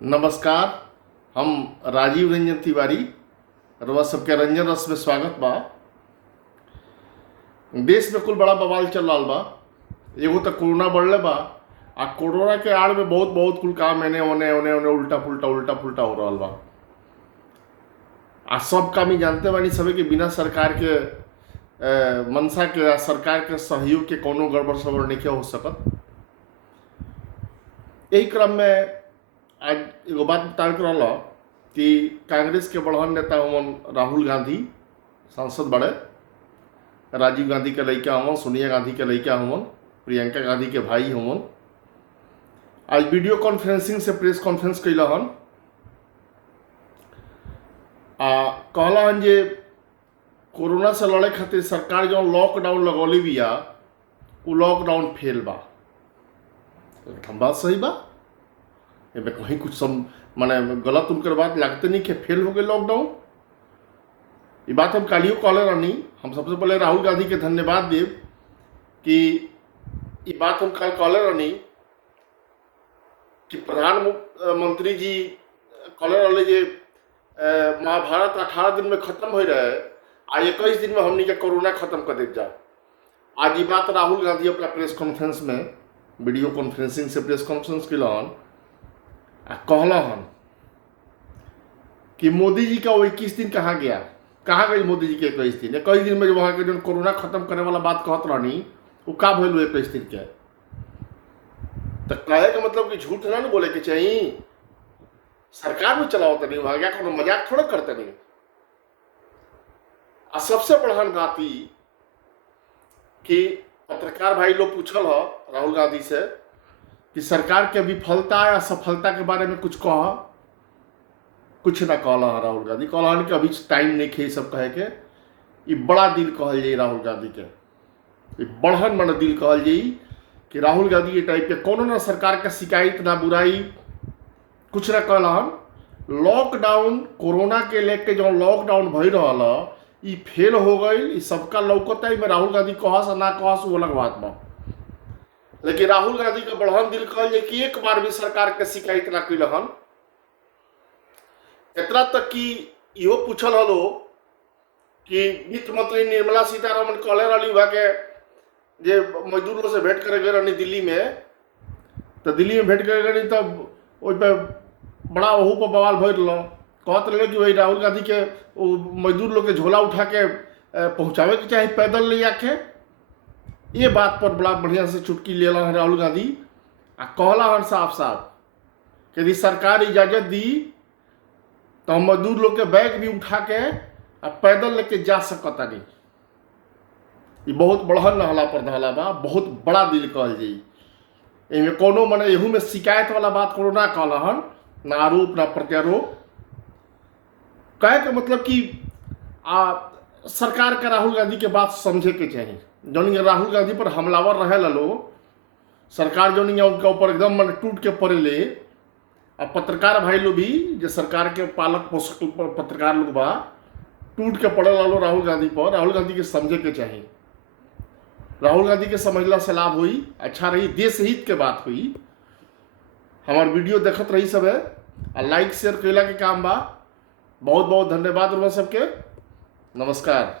नमस्कार। हम राजीव रंजन तिवारी रउआ सबके रंजन रस में स्वागत बा। देश में कुल बड़ा बवाल चल रहा बा। एगो तो कोरोना बढ़ले बा आ कोरोना के आड़ में बहुत बहुत कुल काम एने ओने ओने ओने उल्टा पुल्टा हो रहा बा। आ सब काम ही जानते बानी सभी कि बिना सरकार के मंशा के सरकार के सहयोग के कोनो गड़बड़ सड़बड़ नहीं हो सकत। यही क्रम में आज एगो बात बतावे के रहल कि कांग्रेस के बड़हन नेता हमन राहुल गांधी सांसद बड़े, राजीव गांधी के लड़का हमन, सोनिया गांधी के लड़का हमन, प्रियंका गांधी के भाई हमन। आज वीडियो कॉन्फ्रेंसिंग से प्रेस कॉन्फ्रेंस कैल हन आ कहला हन जे कोरोना से लड़े खातिर सरकार जो लॉकडाउन लगौली बिया उ लॉकडाउन फेल बा। बात सही बा, एमे कहीं कुछ सब माने गलत उनकर बात लगते नहीं कि फेल हो गए लॉकडाउन। ये बात हम कालियो कहले रहनी। हम सबसे पहले राहुल गांधी के धन्यवाद देव कि ये बात हम कल कहले रहनी कि प्रधानमंत्री जी कहले रहे जे महाभारत 18 दिन में खत्म हो रहे आ 21 दिन में हमनी के कोरोना खत्म कर दे जा। आज ये बात राहुल गांधी अपना प्रेस कॉन्फ्रेंस में वीडियो कॉन्फ्रेंसिंग से प्रेस कॉन्फ्रेंस कैलन कहला हन कि मोदी जी का वो 21 दिन कहाँ गया, कहाँ गई मोदी जी के 21 दिन। 21 दिन में जो वहाँ के जो कोरोना खत्म करने वाला बात कहत रहनी वो का भइल 21 दिन के। तो कहे का मतलब कि झूठ ना बोले के चाहिए। सरकार में चलावत नहीं, वहाँ गया कोनो मजाक थोड़ा करते नहीं। आ सबसे बड़हन बात ई कि पत्रकार भाई लोग पूछल ह राहुल गांधी से कि सरकार के विफलता या सफलता के बारे में कुछ ना कहला है राहुल गांधी। कहला कि अभी टाइम नहीं खे सब कहे के। ये बड़ा दिल कहल जाई राहुल गांधी के, ये बढ़न मन दिल कहल जाई कि राहुल गांधी ये टाइप के कोनो ना सरकार के शिकायत ना बुराई कुछ ना कहला हन। लॉकडाउन कोरोना के लेके जो लॉकडाउन भई रहा ये फेल हो गई, सबका लौकता है। राहुल गांधी कहस ना कहस वो अलग बात बा, लेकिन राहुल गांधी का बढ़न दिल कहल कि एक बार भी सरकार के शिकायत ना कैल हन। इतना तक कि इहो पूछल हलो कि वित्त मंत्री निर्मला सीतारमण कहले रही वहाँ के जे मजदूर लोग से भेंट करे गए रहनी दिल्ली में। तो दिल्ली में भेंट करे रहनी तब ओइ पे बड़ा वहू पर बवाल भर रहा। कहत रहे कि वही राहुल गांधी के मजदूर लोग के झोला उठा के पहुँचावे के चाहे पैदल ले जाके। ये बात पर बड़ा बढ़िया से चुटकी ले है राहुल गांधी आ कहला हन साफ साफ कि यदि सरकार इजाजत दी तो हम मजदूर लोग के बैग भी उठा के आ पैदल लेके जा सकता नहीं। ये बहुत बढ़न नहला पर दहला बा, बहुत बड़ा दिल कहल जाई। इनमें कोनो मने एहू में शिकायत वाला बात कोनो ना कहला हन, ना आरोप ना प्रत्यारोप। कहे के मतलब कि सरकार के राहुल गांधी के बात समझे के चाहिए। जौन राहुल गांधी पर हमलावर रहे लो सरकार जौन उनका ऊपर एकदम मन टूट के पड़े ले। अब पत्रकार भाई लोग भी जो सरकार के पालक पोषक पत्रकार लोग बा टूट के पड़े लो राहुल गांधी पर। राहुल गांधी के समझे के चाहिए। राहुल गांधी के समझला से लाभ हुई, अच्छा रही, देश हित के बात हुई। हमार वीडियो देखत रही सब है, लाइक शेयर कैला के काम बा। बहुत बहुत धन्यवाद सबके। नमस्कार।